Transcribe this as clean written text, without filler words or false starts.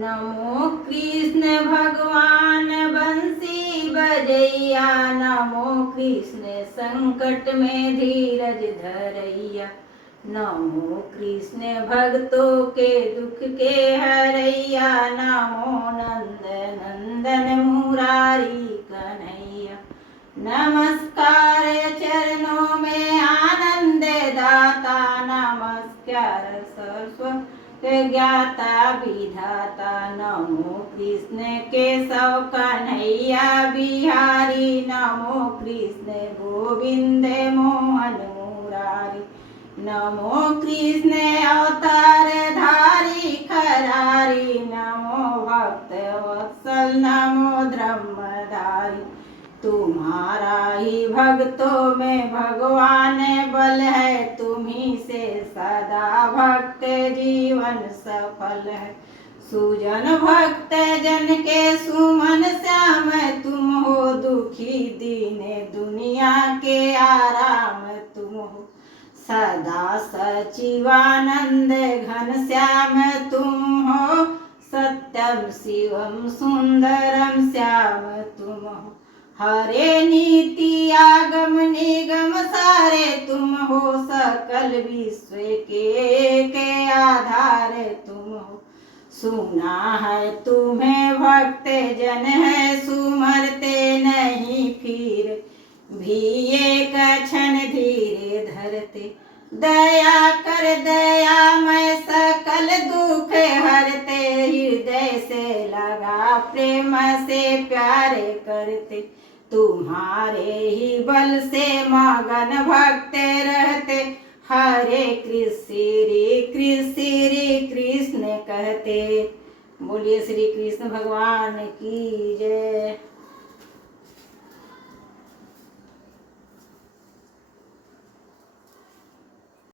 नमो कृष्ण भगवान बंसी बजैया, नमो कृष्ण संकट में धीरज धरैया। नमो कृष्ण भक्तों के दुख के हरैया, नमो नंद नंदन मुरारी कन्हैया। नमस्कार चरणों में आनंद दाता, नमस्कार सरस्वती ज्ञाता विधाता। नमो कृष्ण केशव कन्हैया बिहारी, नमो कृष्ण गोविंद मोहन मुरारी। नमो कृष्ण अवतार धारी खरारी, नमो भक्त वत्सल नमो धर्मधारी। तुम्हारा ही भक्तों में भगवान बल है, तुम्ही से सदा भक्त जीवन सफल है। सुजन भक्त जन के सुमन श्याम तुम हो, दुखी दीने दुनिया के आराम तुम हो। सदा सचिवानंद घन श्याम तुम हो, सत्यम शिवम सुंदरम श्याम तुम हो। हरे नीति आगम निगम सारे तुम हो, सकल विश्व के आधार तुम हो। सुना है तुम्हें भक्त जन है सुमरते नहीं, फिर भी एक क्षण धीरे धरते। दया कर दया मैं सकल दुख हरते, हृदय से लगा प्रेम से प्यार करते। तुम्हारे ही बल से मगन भक्त रहते, हरे श्री कृष्ण कहते। बोलिए श्री कृष्ण भगवान की जय।